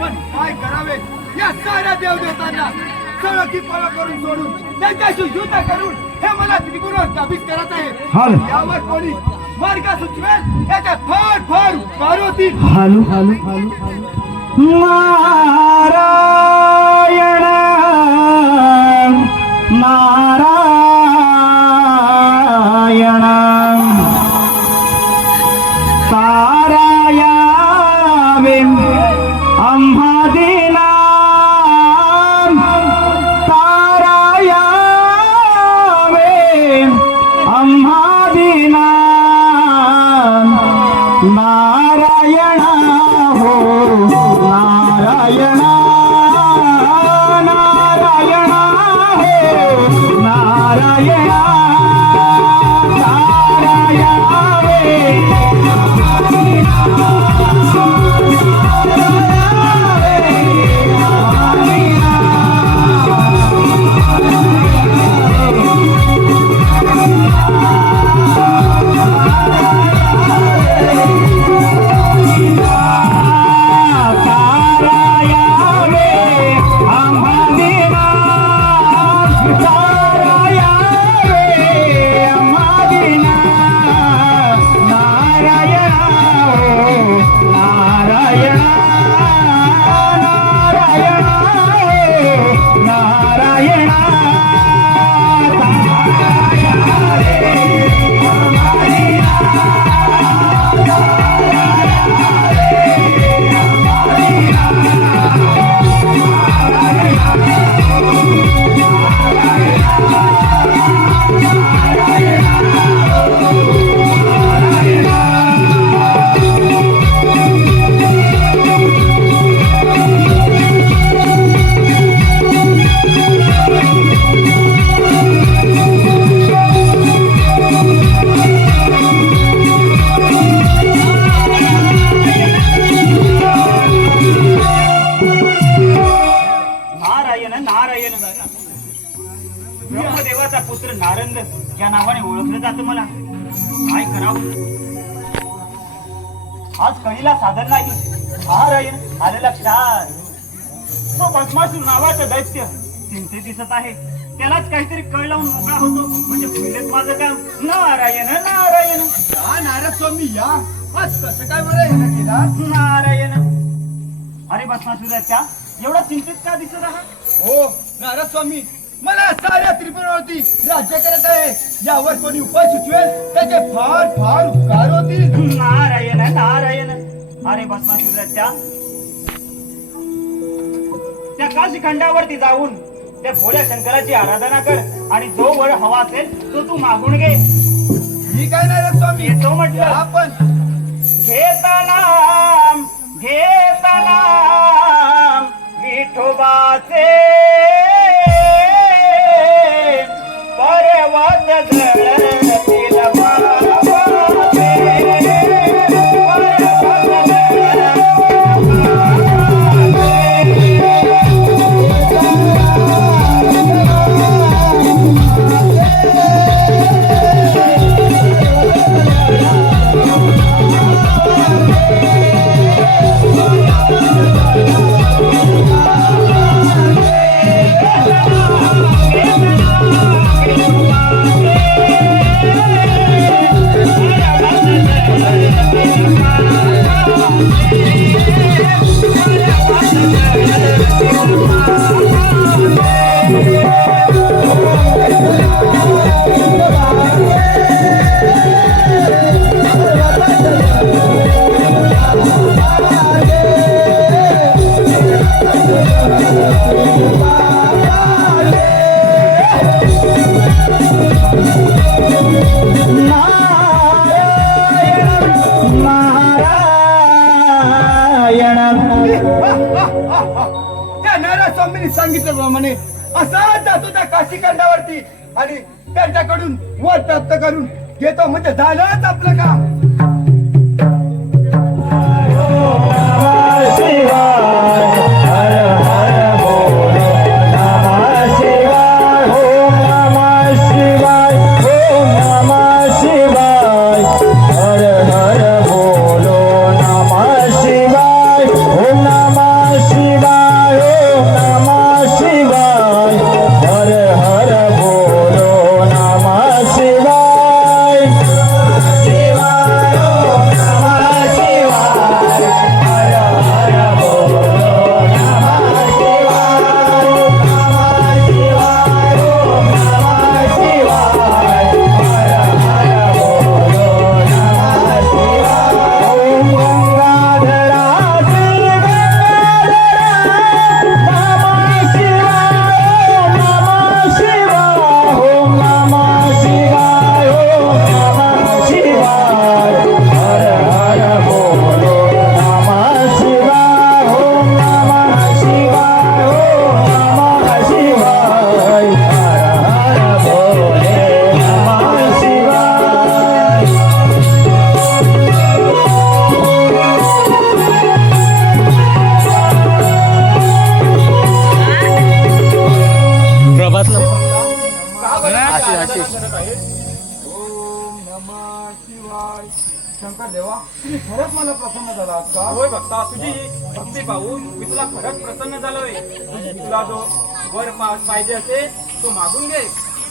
पण काय करावे? या साऱ्या देवदेवतांना सळकी पळ करून सोडून त्यांच्याशी युद्ध करून हे मला त्रिपुरात काबीज करत आहे. यावर कोणी मार्ग सुचवेल याच्या फार फार उपकार हालू हालू हालू. तारायावे नारायण आज कळीला साधन नाही नारायण आलं लक्षात. तो भस्मासूर नावाचं दैत्य चिंते दिसत आहे. त्यालाच काहीतरी कळ लावून मोकळा होतो. म्हणजे पहिलेच माझं काम. नारायण नारायण. हा नारद स्वामी या. आज कसं काय बरं येणं केला नारायण. अरे भस्मासूर त्या एवढा चिंतित का दिसत आहात? हो नारद स्वामी मला साऱ्या त्रिपुरावरती राज्य करत आहे. यावर कोणी उपाय सुचवेल? त्याचे फार फार उपकार होतील. नारायण. नारायण अरे भस्मासूर त्या त्या काशी खंडावरती जाऊन. त्या भोळ्या शंकराची आराधना कर. आणि जो वळ हवा असेल तो तू मागून घे. मी काय नारद स्वामी. येतो म्हटलं. आपण घेताना घेताना विठोबाचे नारायण. त्या नारद स्वामींनी सांगितल्याप्रमाणे असा जातो त्या काशी खंडावरती आणि त्यांच्याकडून वर प्राप्त करून घेतो. म्हणजे झालंच आपलं काम. भक्ता तुझी भक्ती पाहून मी तुला खरंच प्रसन्न झालोय. तुला जो वर पाहिजे असेल तो मागून घे.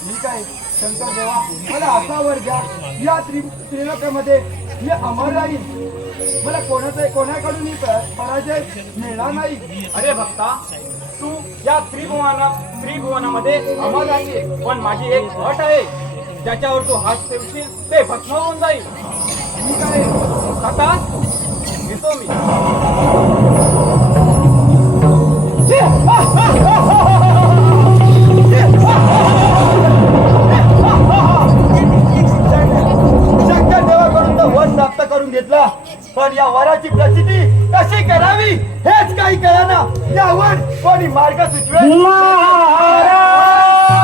मी काय शंकर देवा मला असा वर द्या या त्रि त्रिलोकामध्ये मी अमर राहील मला कोणाचा कोणाकडून पराजय मिळणार नाही. अरे भक्ता तू या त्रिभुवना त्रिभुवनामध्ये अमर आहे पण माझी एक अट आहे. ज्याच्यावर तू हात ठेवशील ते भस्म होऊन जाईल. मी काय आता घेतो मी शंकर देवाकडून तर वर प्राप्त करून घेतला पण या वराची प्रसिद्धी कशी करावी हेच काही कळना यावर कोणी मार्ग सुचवेल नारायण